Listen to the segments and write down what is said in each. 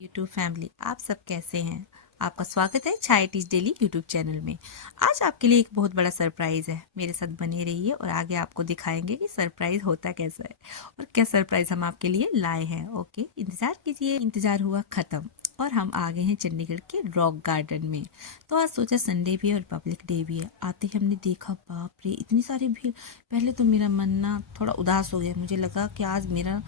YouTube family, आप सब कैसे हैं। आपका स्वागत है चाय टीज डेली यूट्यूब चैनल में। आज आपके लिए एक बहुत बड़ा सरप्राइज़ है। मेरे साथ बने रहिए और आगे आपको दिखाएंगे कि सरप्राइज़ होता कैसा है और क्या सरप्राइज़ हम आपके लिए लाए हैं। ओके, इंतज़ार कीजिए। इंतज़ार हुआ ख़त्म और हम आ गए हैं चंडीगढ़ के रॉक गार्डन में। तो आज सोचा संडे भी है और रिपब्लिक डे भी है। आते ही हमने देखा, बाप रे, इतनी सारी भीड़। पहले तो मेरा मन ना थोड़ा उदास हो गया। मुझे लगा कि आज मेरा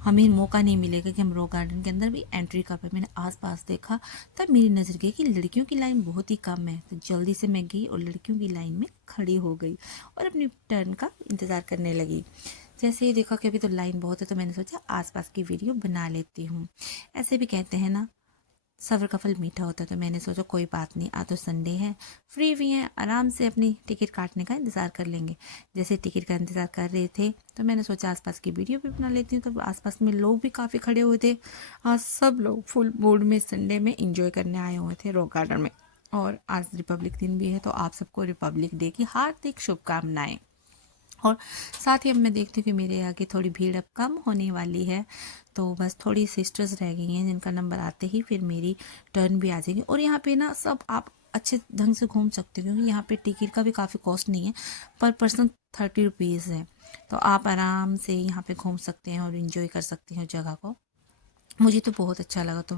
हमें मौका नहीं मिलेगा कि हम रॉक गार्डन के अंदर भी एंट्री कर पाए। मैंने आसपास देखा, तब मेरी नज़र गई कि लड़कियों की लाइन बहुत ही कम है। तो जल्दी से मैं गई और लड़कियों की लाइन में खड़ी हो गई और अपनी टर्न का इंतज़ार करने लगी। जैसे ही देखा कि अभी तो लाइन बहुत है, तो मैंने सोचा आसपास की वीडियो बना लेती हूँ। ऐसे भी कहते हैं ना, सब्र का फल मीठा होता है। तो मैंने सोचा कोई बात नहीं, आज तो संडे है, फ्री भी हैं, आराम से अपनी टिकट काटने का इंतज़ार कर लेंगे। जैसे टिकट का इंतज़ार कर रहे थे तो मैंने सोचा आसपास की वीडियो भी बना लेती हूँ। तो आसपास में लोग भी काफ़ी खड़े हुए थे। आज सब लोग फुल मूड में संडे में इंजॉय करने आए हुए थे रॉक गार्डन में। और आज रिपब्लिक दिन भी है, तो आप सबको रिपब्लिक डे की हार्दिक शुभकामनाएं। और साथ ही अब मैं देखती हूँ कि मेरे आगे थोड़ी भीड़ अब कम होने वाली है। तो बस थोड़ी सिस्टर्स रह गई हैं जिनका नंबर आते ही फिर मेरी टर्न भी आ जाएगी। और यहाँ पे ना सब आप अच्छे ढंग से घूम सकते हो, क्योंकि यहाँ पे टिकट का भी काफ़ी कॉस्ट नहीं है। पर पर्सन 30 रुपीज़ है। तो आप आराम से यहाँ पे घूम सकते हैं और इन्जॉय कर सकते हैं जगह को। मुझे तो बहुत अच्छा लगा। तो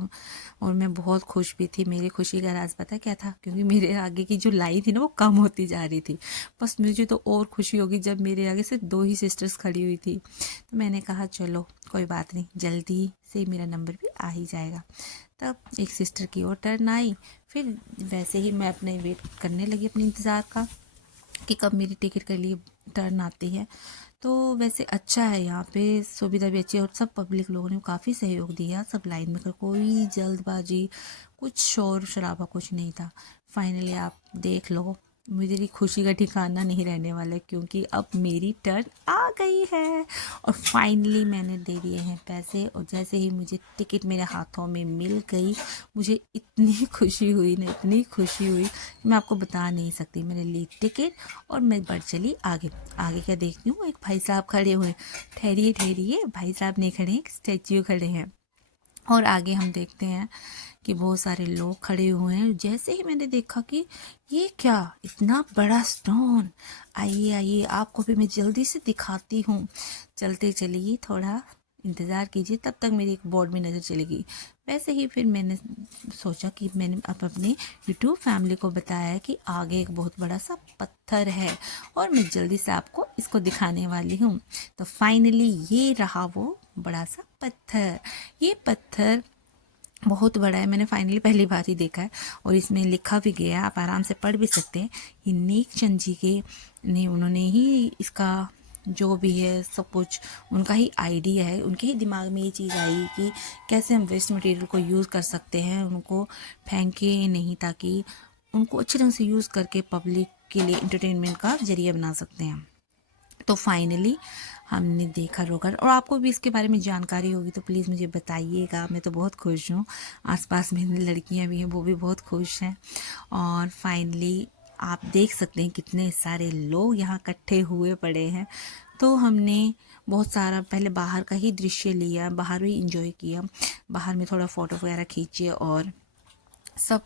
और मैं बहुत खुश भी थी। मेरी खुशी का राज पता क्या था? क्योंकि मेरे आगे की जो लाइन थी ना, वो कम होती जा रही थी। बस मुझे तो और खुशी होगी जब मेरे आगे सिर्फ 2 ही सिस्टर्स खड़ी हुई थी। तो मैंने कहा चलो कोई बात नहीं, जल्दी से मेरा नंबर भी आ ही जाएगा। तब एक सिस्टर की और टर्न आई। फिर वैसे ही मैं अपने वेट करने लगी, अपने इंतज़ार का, कि कब मेरी टिकट के लिए टर्न आती है। तो वैसे अच्छा है, यहाँ पे सुविधा भी अच्छी है और सब पब्लिक लोगों ने काफ़ी सहयोग दिया। सब लाइन में कोई जल्दबाजी, कुछ शोर शराबा कुछ नहीं था। फाइनली आप देख लो, मेरी खुशी का ठिकाना नहीं रहने वाला है, क्योंकि अब मेरी टर्न आ गई है और फाइनली मैंने दे दिए हैं पैसे। और जैसे ही मुझे टिकट मेरे हाथों में मिल गई, मुझे इतनी खुशी हुई ना, इतनी खुशी हुई, मैं आपको बता नहीं सकती। मैंने ली टिकट और मैं बढ़ चली आगे। आगे क्या देखती हूँ, एक भाई साहब खड़े हुए। ठहरिए ठहरिए, भाई साहब नहीं खड़े हैं, स्टैच्यू खड़े हैं। और आगे हम देखते हैं कि बहुत सारे लोग खड़े हुए हैं। जैसे ही मैंने देखा कि ये क्या, इतना बड़ा स्टोन, आइए आइए आपको भी मैं जल्दी से दिखाती हूँ। चलते चलिए, थोड़ा इंतज़ार कीजिए। तब तक मेरी एक बोर्ड में नज़र चलेगी। वैसे ही फिर मैंने सोचा कि मैंने अब अपने यूट्यूब फैमिली को बताया कि आगे एक बहुत बड़ा सा पत्थर है और मैं जल्दी से आपको इसको दिखाने वाली हूँ। तो फाइनली ये रहा वो बड़ा सा पत्थर। ये पत्थर बहुत बड़ा है। मैंने फाइनली पहली बार ही देखा है और इसमें लिखा भी गया है, आप आराम से पढ़ भी सकते हैं। ये नेक चंद जी के ने उन्होंने ही इसका जो भी है सब कुछ, उनका ही आइडिया है। उनके ही दिमाग में ये चीज़ आई कि कैसे हम वेस्ट मटेरियल को यूज़ कर सकते हैं, उनको फेंके नहीं, ताकि उनको अच्छे ढंग से यूज़ करके पब्लिक के लिए इंटरटेनमेंट का जरिया बना सकते हैं। तो फाइनली हमने देखा रोकर, और आपको भी इसके बारे में जानकारी होगी तो प्लीज़ मुझे बताइएगा। मैं तो बहुत खुश हूँ, आसपास में लड़कियाँ भी हैं, वो भी बहुत खुश हैं। और फाइनली आप देख सकते हैं कितने सारे लोग यहाँ इकट्ठे हुए पड़े हैं। तो हमने बहुत सारा पहले बाहर का ही दृश्य लिया, बाहर भी इंजॉय किया। बाहर में थोड़ा फ़ोटो वगैरह खींचे और सब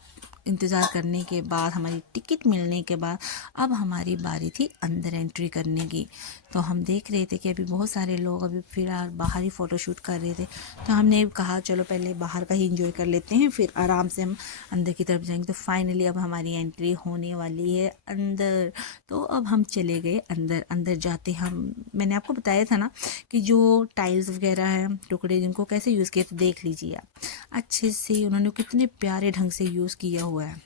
इंतज़ार करने के बाद, हमारी टिकट मिलने के बाद, अब हमारी बारी थी अंदर एंट्री करने की। तो हम देख रहे थे कि अभी बहुत सारे लोग अभी फिलहाल बाहर ही फ़ोटो शूट कर रहे थे। तो हमने कहा चलो पहले बाहर का ही इंजॉय कर लेते हैं, फिर आराम से हम अंदर की तरफ जाएंगे। तो फाइनली अब हमारी एंट्री होने वाली है अंदर। तो अब हम चले गए अंदर। अंदर जाते हम, मैंने आपको बताया था ना कि जो टाइल्स वगैरह हैं, टुकड़े, जिनको कैसे यूज़ किए, तो देख लीजिए आप अच्छे से। उन्होंने कितने प्यारे ढंग से यूज़ किया हुआ है,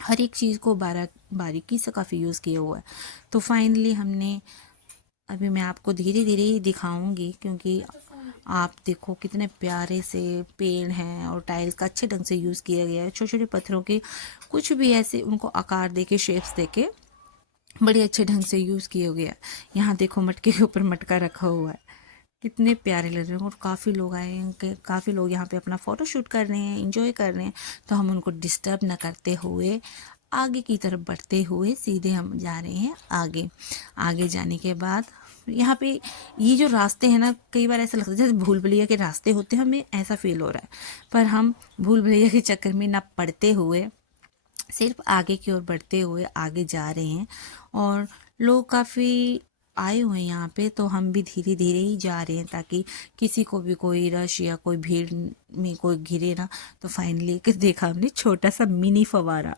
हर एक चीज़ को बारीकी से काफ़ी यूज़ किया हुआ है। तो फाइनली हमने, अभी मैं आपको धीरे धीरे ही दिखाऊंगी, क्योंकि आप देखो कितने प्यारे से पेड़ हैं और टाइल्स का अच्छे ढंग से यूज़ किया गया है। छोटे छोटे पत्थरों के कुछ भी ऐसे उनको आकार देके, शेप्स देके बड़े अच्छे ढंग से यूज़ किया गया है। यहाँ देखो मटके के ऊपर मटका रखा हुआ है, कितने प्यारे लग रहे हैं। और काफ़ी लोग आए हैं, काफ़ी लोग यहाँ पे अपना फ़ोटो शूट कर रहे हैं, इंजॉय कर रहे हैं। तो हम उनको डिस्टर्ब ना करते हुए आगे की तरफ बढ़ते हुए सीधे हम जा रहे हैं आगे। आगे जाने के बाद यहाँ पे ये जो रास्ते हैं ना, कई बार ऐसा लगता है जैसे भूल भुलैया के रास्ते होते हैं, हमें ऐसा फील हो रहा है। पर हम भूल भुलैया के चक्कर में ना पड़ते हुए सिर्फ आगे की ओर बढ़ते हुए आगे जा रहे हैं। और लोग काफ़ी आए हुए हैं यहाँ पे, तो हम भी धीरे धीरे ही जा रहे हैं ताकि किसी को भी कोई रश या कोई भीड़ में कोई घिरे ना। तो फाइनली एक देखा हमने छोटा सा मिनी फवारा।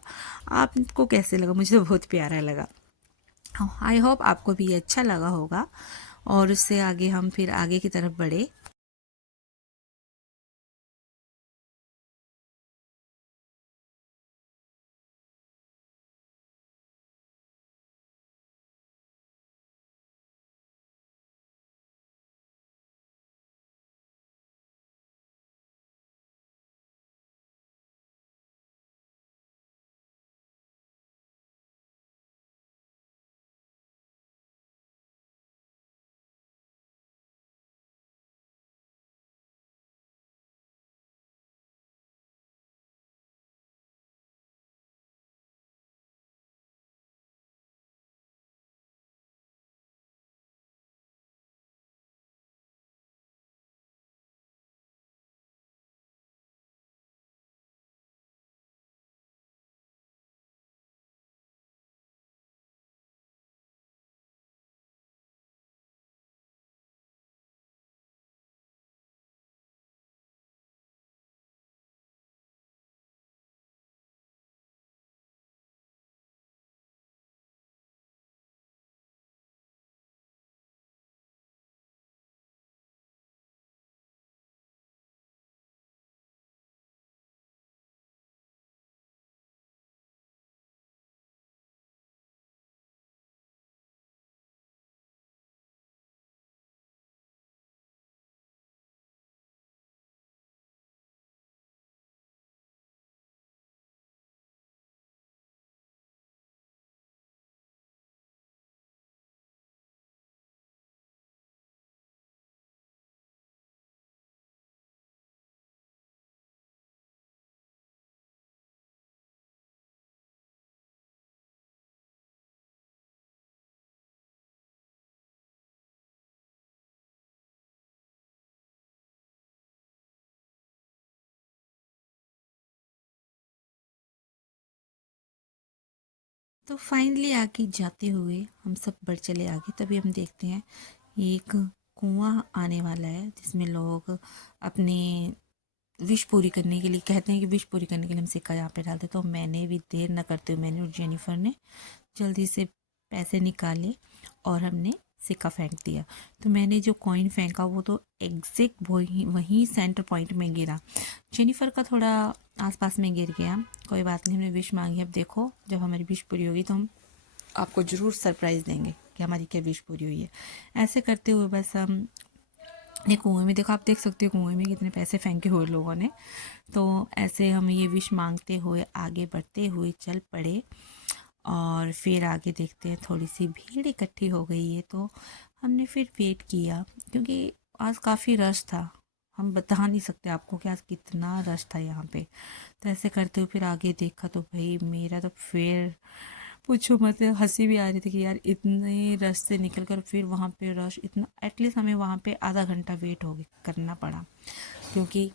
आपको कैसे लगा? मुझे तो बहुत प्यारा लगा। आई होप आपको भी ये अच्छा लगा होगा। और उससे आगे हम फिर आगे की तरफ बढ़े। तो फाइनली आगे जाते हुए हम सब बढ़ चले आगे। तभी हम देखते हैं ये एक कुआं आने वाला है जिसमें लोग अपने विश पूरी करने के लिए कहते हैं कि विश पूरी करने के लिए हम सिक्का यहाँ पे डालते। तो मैंने भी देर न करते हुए, मैंने और जेनिफर ने जल्दी से पैसे निकाले और हमने सिक्का फेंक दिया। तो मैंने जो कॉइन फेंका वो तो एग्जैक्ट वही वहीं सेंटर पॉइंट में गिरा। जेनिफर का थोड़ा आसपास में गिर गया। कोई बात नहीं, हमने विश मांगी। अब देखो जब हमारी विश पूरी होगी तो हम आपको ज़रूर सरप्राइज़ देंगे कि हमारी क्या विश पूरी हुई है। ऐसे करते हुए बस हम ने कुएं में, देखो आप देख सकते हो कुएं में कितने पैसे फेंके हुए लोगों ने। तो ऐसे हम ये विश मांगते हुए आगे बढ़ते हुए चल पड़े। और फिर आगे देखते हैं थोड़ी सी भीड़ इकट्ठी हो गई है, तो हमने फिर वेट किया क्योंकि आज काफ़ी रश था। हम बता नहीं सकते आपको कि आज कितना रश था यहाँ पे। तो ऐसे करते हुए फिर आगे देखा तो भाई मेरा तो फिर पूछो मत, हंसी भी आ रही थी कि यार इतने रश से निकल कर फिर वहाँ पे रश इतना, एटलीस्ट हमें वहाँ पे आधा घंटा वेट हो गया करना पड़ा क्योंकि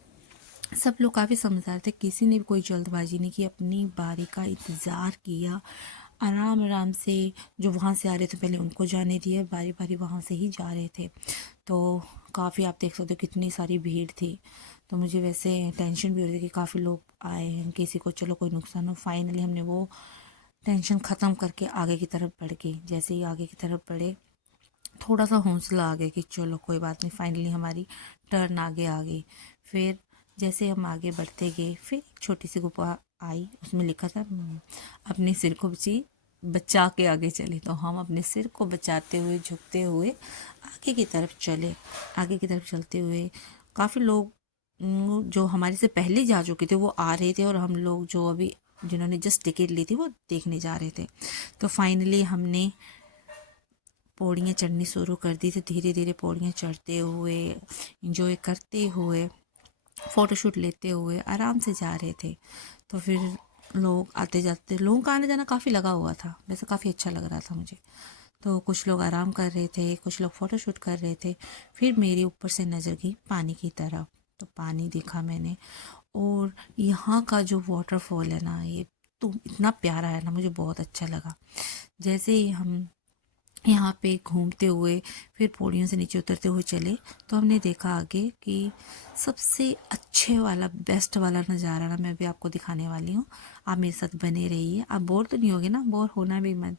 सब लोग काफ़ी समझदार थे। किसी ने भी कोई जल्दबाजी नहीं की, अपनी बारी का इंतज़ार किया आराम आराम से। जो वहाँ से आ रहे थे पहले उनको जाने दिए, बारी बारी वहाँ से ही जा रहे थे। तो काफ़ी आप देख सकते हो कितनी सारी भीड़ थी। तो मुझे वैसे टेंशन भी हो रही थी कि काफ़ी लोग आए हैं, किसी को चलो कोई नुकसान हो। फाइनली हमने वो टेंशन ख़त्म करके आगे की तरफ बढ़ गई। जैसे ही आगे की तरफ बढ़े थोड़ा सा हौसला आ गया कि चलो कोई बात नहीं, फाइनली हमारी टर्न आगे आ गई। फिर जैसे हम आगे बढ़ते गए फिर एक छोटी सी गुफा आई, उसमें लिखा था अपने सिर को बचा के आगे चले। तो हम अपने सिर को बचाते हुए झुकते हुए आगे की तरफ चले। आगे की तरफ चलते हुए काफ़ी लोग जो हमारे से पहले जा चुके थे वो आ रहे थे, और हम लोग जो अभी जिन्होंने जस्ट टिकट ली थी वो देखने जा रहे थे। तो फाइनली हमने पौड़ियाँ चढ़नी शुरू कर दी थी। धीरे धीरे पौड़ियाँ चढ़ते हुए इंजॉय करते हुए फ़ोटोशूट लेते हुए आराम से जा रहे थे। तो फिर लोग आते जाते, लोगों का आने जाना काफ़ी लगा हुआ था, वैसे काफ़ी अच्छा लग रहा था मुझे। तो कुछ लोग आराम कर रहे थे, कुछ लोग फ़ोटोशूट कर रहे थे। फिर मेरे ऊपर से नज़र गई पानी की तरफ, तो पानी देखा मैंने। और यहाँ का जो वाटरफॉल है ना, ये तो इतना प्यारा है ना, मुझे बहुत अच्छा लगा। जैसे ही हम यहाँ पे घूमते हुए फिर पौड़ियों से नीचे उतरते हुए चले, तो हमने देखा आगे कि सबसे अच्छे वाला बेस्ट वाला नज़ारा ना मैं भी आपको दिखाने वाली हूँ। आप मेरे साथ बने रहिए। आप बोर तो नहीं होगे ना? बोर होना भी मत।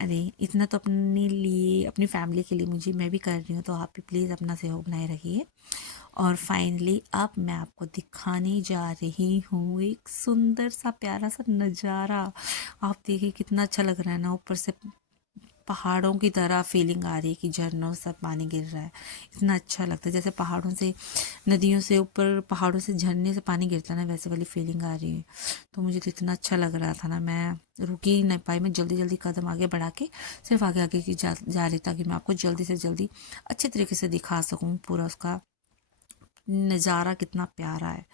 अरे इतना तो अपने लिए, अपनी फैमिली के लिए मुझे मैं भी कर रही हूँ, तो आप भी प्लीज़ अपना सहयोग बनाए रखिए। और फाइनली अब मैं आपको दिखाने जा रही हूँ एक सुंदर सा प्यारा सा नज़ारा। आप देखिए कितना अच्छा लग रहा है ना, ऊपर से पहाड़ों की तरह फीलिंग आ रही है कि झरनों से पानी गिर रहा है। इतना अच्छा लगता है, जैसे पहाड़ों से, नदियों से ऊपर पहाड़ों से झरने से पानी गिरता है ना, वैसे वाली फीलिंग आ रही है। तो मुझे तो इतना अच्छा लग रहा था ना, मैं रुक ही नहीं पाई। मैं जल्दी जल्दी कदम आगे बढ़ा के सिर्फ आगे आगे की जा रही, ताकि मैं आपको जल्दी से जल्दी अच्छे तरीके से दिखा सकूँ पूरा उसका नज़ारा कितना प्यारा है।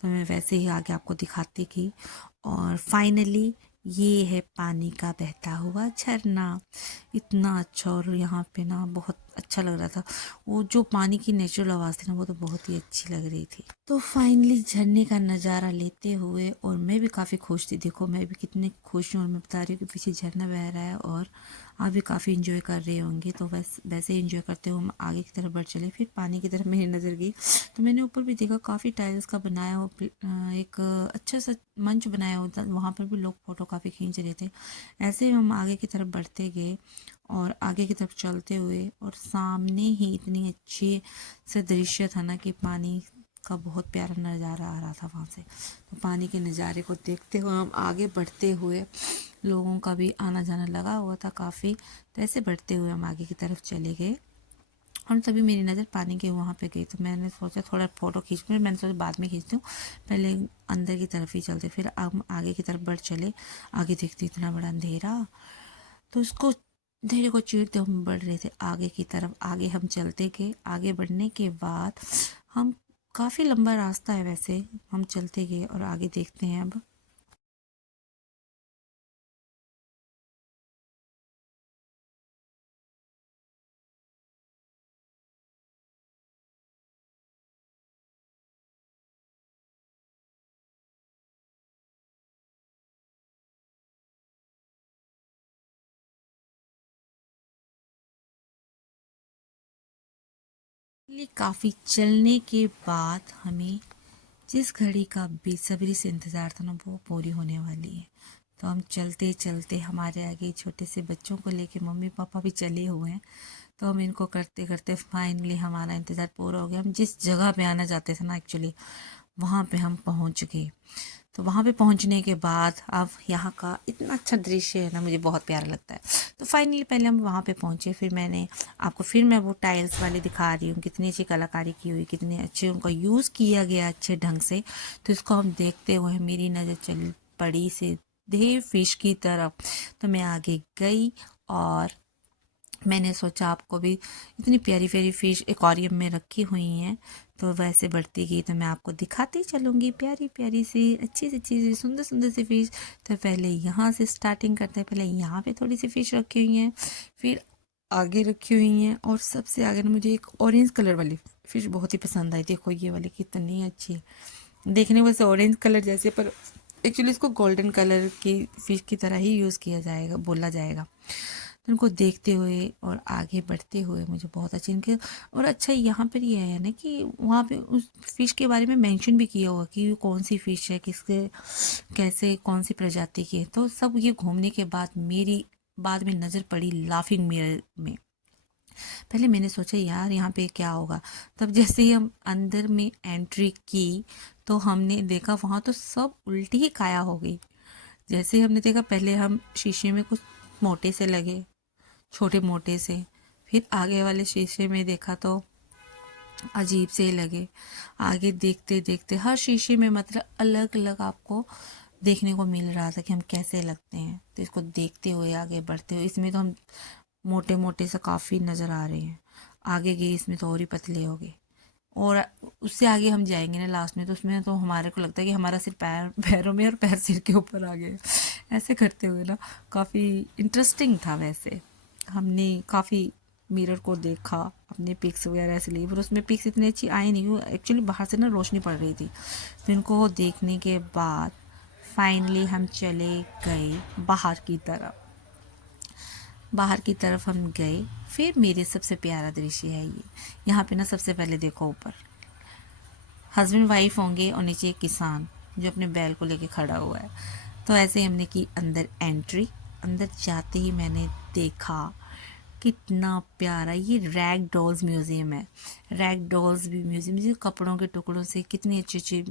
तो मैं वैसे ही आगे आपको दिखाती थी। और फाइनली ये है पानी का बहता हुआ झरना। इतना अच्छा, और यहाँ पे ना बहुत अच्छा लग रहा था। वो जो पानी की नेचुरल आवाज़ थी ना, वो तो बहुत ही अच्छी लग रही थी। तो फाइनली झरने का नज़ारा लेते हुए, और मैं भी काफ़ी खुश थी। देखो मैं भी कितनी खुश हूँ, और मैं बता रही हूँ कि पीछे झरना बह रहा है और आप भी काफ़ी इंजॉय कर रहे होंगे। तो वैसे ही इंजॉय करते हुए हम आगे की तरफ बढ़ चले। फिर पानी की तरफ मेरी नज़र गई, तो मैंने ऊपर भी देखा काफ़ी टाइल्स का बनाया हुआ एक अच्छा सा मंच बनाया हुआ था। वहाँ पर भी लोग फ़ोटो काफ़ी खींच रहे थे। ऐसे ही हम आगे की तरफ बढ़ते गए, और आगे की तरफ चलते हुए, और सामने ही इतनी अच्छी से दृश्य था ना कि पानी का बहुत प्यारा नज़ारा आ रहा था वहाँ से। तो पानी के नज़ारे को देखते हुए हम आगे बढ़ते हुए, लोगों का भी आना जाना लगा हुआ था काफ़ी। तो ऐसे बढ़ते हुए हम आगे की तरफ चले गए, और तभी मेरी नज़र पानी के वहाँ पे गई। तो मैंने सोचा थोड़ा फ़ोटो खींच, फिर मैंने सोचा बाद में खींचती हूँ, पहले अंदर की तरफ ही चलते। फिर हम आगे की तरफ बढ़ चले। आगे देखते इतना बड़ा अंधेरा, तो उसको अंधेरे को चीरते हम बढ़ रहे थे आगे की तरफ। आगे हम चलते गए। आगे बढ़ने के बाद हम, काफ़ी लंबा रास्ता है वैसे, हम चलते गए और आगे देखते हैं अब। काफ़ी चलने के बाद हमें जिस घड़ी का बेसब्री से इंतज़ार था ना, वो पूरी होने वाली है। तो हम चलते चलते, हमारे आगे छोटे से बच्चों को लेके मम्मी पापा भी चले हुए हैं। तो हम इनको करते करते फाइनली हमारा इंतज़ार पूरा हो गया। हम जिस जगह पे आना चाहते थे ना एक्चुअली, वहाँ पे हम पहुँच गए। तो वहाँ पे पहुँचने के बाद अब यहाँ का इतना अच्छा दृश्य है ना, मुझे बहुत प्यारा लगता है। तो फाइनली पहले हम वहाँ पे पहुँचे, फिर मैंने आपको, फिर मैं वो टाइल्स वाले दिखा रही हूँ, कितनी अच्छी कलाकारी की हुई, कितने अच्छे उनका यूज़ किया गया अच्छे ढंग से। तो इसको हम देखते हुए मेरी नज़र चल पड़ी सीधे फिश की तरफ। तो मैं आगे गई, और मैंने सोचा आपको भी, इतनी प्यारी प्यारी फिश एक्वेरियम में रखी हुई हैं। तो वैसे बढ़ती गई तो मैं आपको दिखाती चलूँगी प्यारी प्यारी सी, अच्छी सी अच्छी सी, सुंदर सुंदर सी फिश। तो पहले यहाँ से स्टार्टिंग करते हैं। पहले यहाँ पे थोड़ी सी फिश रखी हुई हैं, फिर आगे रखी हुई हैं, और सबसे आगे ना मुझे एक ऑरेंज कलर वाली फिश बहुत ही पसंद आई। देखो ये वाली कितनी अच्छी है, देखने में वैसे ऑरेंज कलर जैसे, पर एक्चुअली इसको गोल्डन कलर की फिश की तरह ही यूज़ किया जाएगा, बोला जाएगा। तो उनको देखते हुए और आगे बढ़ते हुए मुझे बहुत अच्छी इनके, और अच्छा यहाँ पर ये है ना कि वहाँ पे उस फिश के बारे में मेंशन भी किया हुआ कि कौन सी फिश है, किसके, कैसे, कौन सी प्रजाति की है। तो सब ये घूमने के बाद मेरी बाद में नज़र पड़ी लाफिंग मिरर में। पहले मैंने सोचा यार यहाँ पे क्या होगा, तब जैसे ही हम अंदर में एंट्री की, तो हमने देखा वहाँ तो सब उल्टी ही काया हो गई। जैसे ही हमने देखा, पहले हम शीशे में कुछ मोटे से लगे, छोटे मोटे से, फिर आगे वाले शीशे में देखा तो अजीब से लगे। आगे देखते देखते हर शीशे में मतलब अलग अलग आपको देखने को मिल रहा था कि हम कैसे लगते हैं। तो इसको देखते हुए आगे बढ़ते हुए, इसमें तो हम मोटे मोटे से काफ़ी नज़र आ रहे हैं। आगे गए इसमें तो और ही पतले हो गए, और उससे आगे हम जाएंगे ना लास्ट में, तो उसमें तो हमारे को लगता है कि हमारा सिर पैर पैरों में और पैर सिर के ऊपर आ गए। ऐसे करते हुए ना काफ़ी इंटरेस्टिंग था वैसे। हमने काफ़ी मिरर को देखा, अपने पिक्स वगैरह ऐसे लिए, पर उसमें पिक्स इतनी अच्छी आई नहीं, एक्चुअली बाहर से ना रोशनी पड़ रही थी। तो इनको देखने के बाद फाइनली हम चले गए बाहर की तरफ। बाहर की तरफ हम गए। फिर मेरे सबसे प्यारा दृश्य है ये। यहाँ पे ना सबसे पहले देखो, ऊपर हस्बैंड वाइफ होंगे और नीचे एक किसान जो अपने बैल को लेके खड़ा हुआ है। तो ऐसे ही हमने की अंदर एंट्री। अंदर जाते ही मैंने देखा कितना प्यारा ये रैग डॉल्स म्यूज़ियम है। रैग डॉल्स भी म्यूज़ियम, जो कपड़ों के टुकड़ों से कितनी अच्छी अच्छी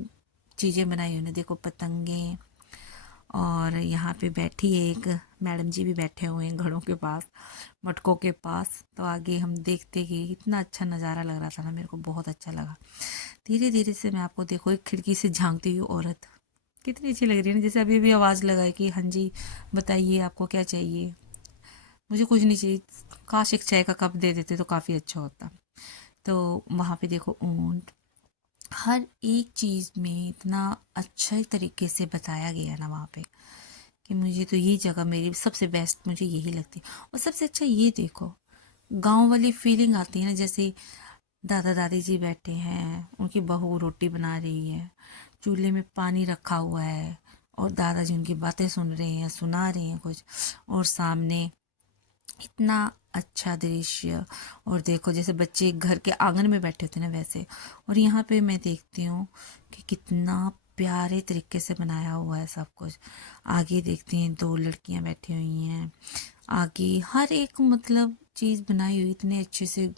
चीज़ें बनाई उन्होंने। देखो पतंगे, और यहाँ पे बैठी है एक मैडम जी भी बैठे हुए हैं घड़ों के पास, मटकों के पास। तो आगे हम देखते कि इतना अच्छा नज़ारा लग रहा था ना, मेरे को बहुत अच्छा लगा। धीरे धीरे से मैं आपको देखो, एक खिड़की से झांकती हुई औरत कितनी अच्छी लग रही है ना, जैसे अभी भी आवाज़ लगाए कि हाँ जी बताइए आपको क्या चाहिए। मुझे कुछ नहीं चाहिए, काश एक चाय का कप दे देते तो काफ़ी अच्छा होता। तो वहाँ पे देखो ऊंट, हर एक चीज़ में इतना अच्छे तरीके से बताया गया ना वहाँ पे, कि मुझे तो ये जगह मेरी सबसे बेस्ट मुझे यही लगती है। और सबसे अच्छा ये देखो, गांव वाली फीलिंग आती है ना, जैसे दादा दादी जी बैठे हैं, उनकी बहू रोटी बना रही है, चूल्हे में पानी रखा हुआ है, और दादाजी उनकी बातें सुन रहे हैं, सुना रहे हैं कुछ, और सामने इतना अच्छा दृश्य। और देखो जैसे बच्चे घर के आंगन में बैठे होते हैं ना वैसे। और यहाँ पे मैं देखती हूँ कि कितना प्यारे तरीके से बनाया हुआ है सब कुछ। आगे देखती हैं दो लड़कियाँ बैठी हुई हैं, आगे हर एक मतलब चीज़ बनाई हुई इतने अच्छे से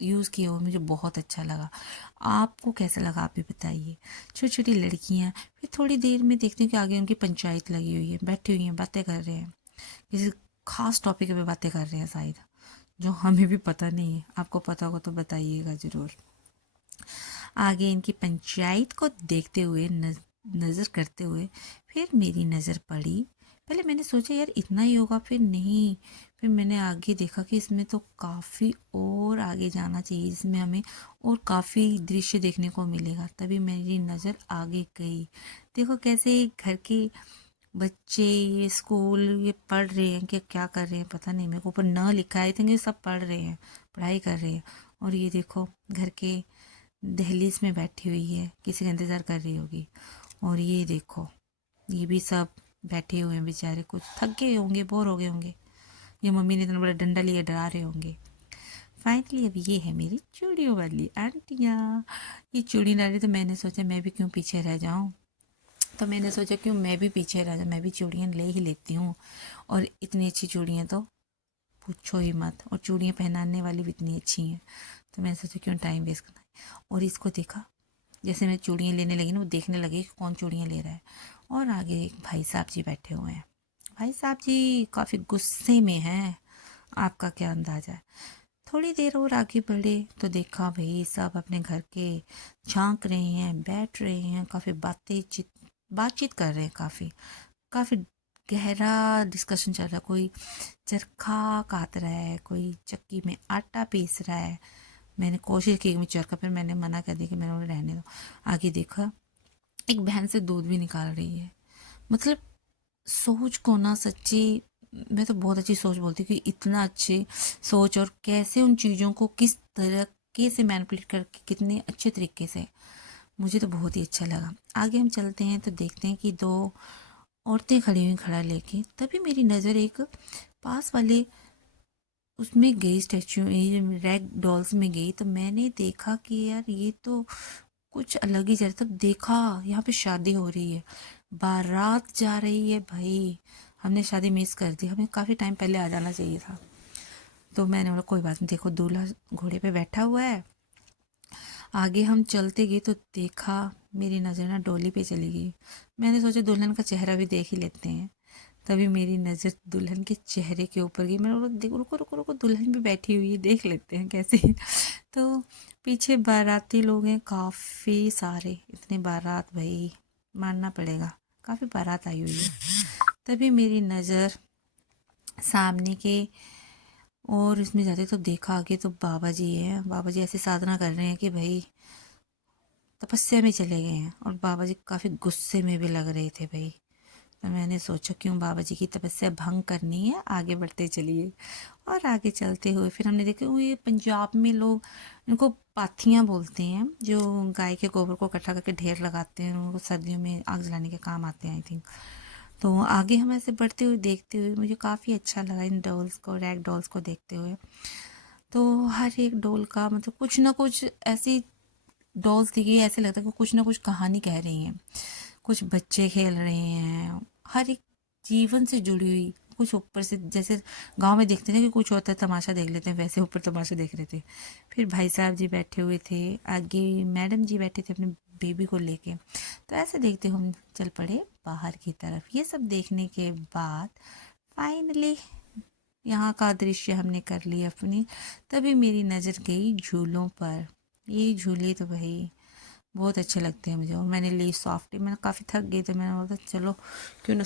यूज़ किया हुआ, मुझे बहुत अच्छा लगा। आपको कैसा लगा आप भी बताइए। छोटी छोटी लड़कियाँ, फिर थोड़ी देर में देखती हूँ कि आगे उनकी पंचायत लगी हुई है, बैठी हुई हैं, बातें कर रहे हैं, किसी खास टॉपिक पे बातें कर रहे हैं शायद, जो हमें भी पता नहीं है। आपको पता होगा तो बताइएगा ज़रूर। आगे इनकी पंचायत को देखते हुए नज़र करते हुए फिर मेरी नज़र पड़ी। पहले मैंने सोचा यार इतना ही होगा, फिर नहीं, फिर मैंने आगे देखा कि इसमें तो काफ़ी और आगे जाना चाहिए, इसमें हमें और काफ़ी दृश्य देखने को मिलेगा। तभी मेरी नज़र आगे गई। देखो कैसे घर के बच्चे, ये स्कूल ये पढ़ रहे हैं कि क्या कर रहे हैं पता नहीं, मेरे को ऊपर न लिखा है, थे सब पढ़ रहे हैं, पढ़ाई कर रहे हैं। और ये देखो घर के दहलीज में बैठी हुई है, किसी का इंतज़ार कर रही होगी। और ये देखो ये भी सब बैठे हुए हैं बेचारे, कुछ थक गए होंगे, बोर हो गए होंगे, ये मम्मी ने इतना बड़ा डंडा लिए डरा रहे होंगे। फाइनली अब ये है मेरी चूड़ियों वाली आंटियाँ। ये चूड़ी डाली तो मैंने सोचा मैं भी क्यों पीछे रह जाऊँ। तो मैंने सोचा क्यों मैं भी पीछे रह जाऊँ, मैं भी चूड़ियाँ ले ही लेती हूँ। और इतनी अच्छी चूड़ियाँ तो पूछो ही मत, और चूड़ियाँ पहनाने वाली भी इतनी अच्छी हैं। तो मैंने सोचा क्यों टाइम वेस्ट करना है। और इसको देखा, जैसे मैं चूड़ियाँ लेने लगी ना, वो देखने लगी कि कौन चूड़ियाँ ले रहा है। और आगे एक भाई साहब जी बैठे हुए हैं। भाई साहब जी काफ़ी गुस्से में हैं, आपका क्या अंदाज़ा है। थोड़ी देर और आगे बढ़े तो देखा भाई साहब अपने घर के झांक रहे हैं, बैठ रहे हैं, काफ़ी बातचीत कर रहे हैं, काफ़ी काफ़ी गहरा डिस्कशन चल रहा है। कोई चरखा काट रहा है, कोई चक्की में आटा पीस रहा है। मैंने कोशिश की कि मैं चरखा, फिर मैंने मना कर दिया कि मैंने उन्हें रहने दो। आगे देखा एक बहन से दूध भी निकाल रही है। मतलब सोच को ना सच्ची, मैं तो बहुत अच्छी सोच बोलती हूँ कि इतना अच्छे सोच, और कैसे उन चीज़ों को किस तरीके से मैनिपुलेट करके कितने अच्छे तरीके से, मुझे तो बहुत ही अच्छा लगा। आगे हम चलते हैं तो देखते हैं कि दो औरतें खड़ी हुई खड़ा लेके। तभी मेरी नज़र एक पास वाले उसमें गई, स्टैचू रैग डॉल्स में गई। तो मैंने देखा कि यार ये तो कुछ अलग ही चल। तब देखा यहाँ पे शादी हो रही है, बारात जा रही है। भाई हमने शादी मिस कर दी, हमें काफ़ी टाइम पहले आ जाना चाहिए था। तो मैंने बोला कोई बात नहीं, देखो दूल्हा घोड़े पे बैठा हुआ है। आगे हम चलते गए तो देखा मेरी नज़र ना डोली पे चली गई। मैंने सोचा दुल्हन का चेहरा भी देख ही लेते हैं। तभी मेरी नज़र दुल्हन के चेहरे के ऊपर गई। मैंने बोला देखो, रुको रुको रुको, दुल्हन भी बैठी हुई है, देख लेते हैं कैसे। तो पीछे बाराती लोग हैं काफ़ी सारे, इतने बारात भाई मानना पड़ेगा, काफ़ी बारात आई हुई है। तभी मेरी नज़र सामने के और इसमें जाते तो देखा आगे तो बाबा जी हैं। बाबा जी ऐसे साधना कर रहे हैं कि भाई तपस्या में चले गए हैं। और बाबा जी काफ़ी गुस्से में भी लग रहे थे भाई, तो मैंने सोचा क्यों बाबा जी की तपस्या भंग करनी है, आगे बढ़ते चलिए। और आगे चलते हुए फिर हमने देखा वो ये पंजाब में लोग इनको पाथियाँ बोलते हैं, जो गाय के गोबर को इकट्ठा करके ढेर लगाते हैं, उनको सर्दियों में आग जलाने के काम आते हैं आई थिंक। तो आगे हम ऐसे बढ़ते हुए देखते हुए मुझे काफ़ी अच्छा लगा इन डॉल्स को, रैग डॉल्स को देखते हुए। तो हर एक डॉल का मतलब कुछ ना कुछ ऐसी डॉल्स दिखी, ऐसे लगता है कि कुछ ना कुछ कहानी कह रही हैं। कुछ बच्चे खेल रहे हैं, हर एक जीवन से जुड़ी हुई। कुछ ऊपर से जैसे गांव में देखते हैं कि कुछ होता है तमाशा देख लेते हैं, वैसे ऊपर तमाशा देख रहे थे। फिर भाई साहब जी बैठे हुए थे, आगे मैडम जी बैठे थे अपने बेबी को लेके। तो ऐसे देखते हम चल पड़े बाहर की तरफ। ये सब देखने के बाद फाइनली यहाँ का दृश्य हमने कर लिया अपनी। तभी मेरी नज़र गई झूलों पर। ये झूले तो भाई बहुत अच्छे लगते हैं मुझे, और मैंने ली सॉफ्ट, मैं काफ़ी थक गई तो मैंने बोला चलो क्यों ना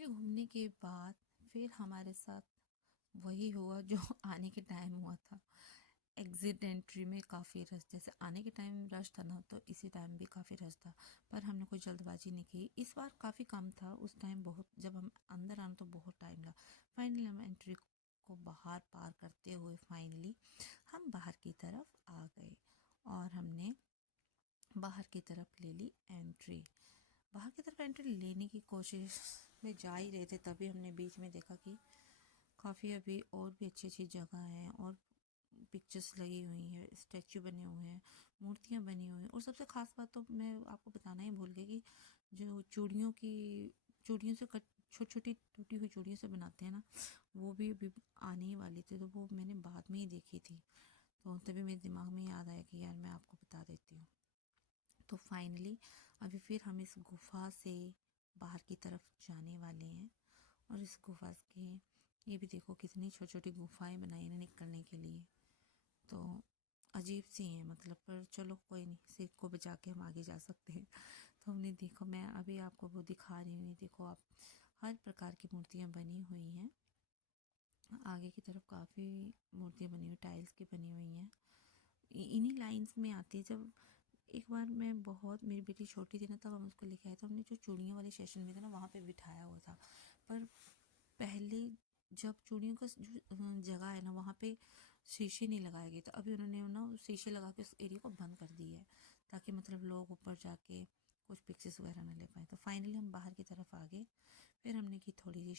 फाइनली घूमने के बाद फिर हमारे साथ वही हुआ जो आने के टाइम हुआ था। एग्ज़िट एंट्री में काफ़ी रश, जैसे आने के टाइम रश था ना, तो इसी टाइम भी काफ़ी रश था। पर हमने कोई जल्दबाजी नहीं की, इस बार काफ़ी कम था। उस टाइम बहुत, जब हम अंदर आने तो बहुत टाइम लगा। फाइनली हम एंट्री को बाहर पार करते हुए फाइनली हम बाहर की तरफ आ गए और हमने बाहर की तरफ ले ली एंट्री। बाहर की तरफ एंट्री लेने की कोशिश में जा ही रहे थे, तभी हमने बीच में देखा कि काफ़ी अभी और भी अच्छी अच्छी जगह हैं और पिक्चर्स लगी हुई हैं, स्टैचू बने हुए हैं, मूर्तियाँ बनी हुई हैं। और सबसे ख़ास बात तो मैं आपको बताना ही भूल गई कि जो चूड़ियों से कट छोटी छोटी टूटी हुई चूड़ियों से बनाते हैं ना, वो भी अभी आने ही वाली थी, तो वो मैंने बाद में ही देखी थी। तो तभी मेरे दिमाग में याद आया कि यार मैं आपको बता देती हूँ। तो फाइनली अभी फिर हम इस गुफ़ा से बाहर की तरफ जाने वाले हैं। और इस गुफ़ा के, ये भी देखो कितनी छोटी छोटी गुफ़ाएं बनाई हैं निकलने के लिए। तो अजीब सी हैं मतलब, पर चलो कोई नहीं, सीख को बचा के हम आगे जा सकते हैं। तो हमने देखो, मैं अभी आपको वो दिखा रही हूँ, देखो आप, हर प्रकार की मूर्तियाँ बनी हुई हैं। आगे की तरफ काफ़ी मूर्तियाँ बनी हुई, टाइल्स की बनी हुई हैं। इन्हीं लाइंस में आती है। जब एक बार मैं, बहुत मेरी बेटी छोटी थी ना, तब हम उसको लेके आए, तो हमने जो चूड़ियों वाले सेशन में था ना, वहाँ पे बिठाया हुआ था। पर पहले जब चूड़ियों का जो जगह है ना, वहाँ पे शीशे नहीं लगाए गए, तो अभी उन्होंने ना शीशे लगा के उस एरिया को बंद कर दिया है, ताकि मतलब लोग ऊपर जाके कुछ पिक्चर्स वगैरह ना ले पाए। तो फाइनली हम बाहर की तरफ आ गए। फिर हमने की थोड़ी सी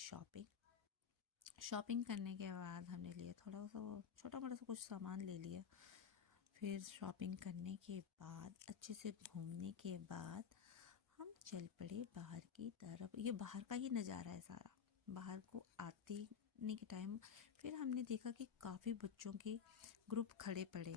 शॉपिंग करने के बाद हमने लिया थोड़ा सा वो छोटा मोटा सा कुछ सामान ले लिया। फिर शॉपिंग करने के बाद, अच्छे से घूमने के बाद, हम चल पड़े बाहर की तरफ। ये बाहर का ही नज़ारा है सारा। बाहर को आते के टाइम फिर हमने देखा कि काफ़ी बच्चों के ग्रुप खड़े पड़े।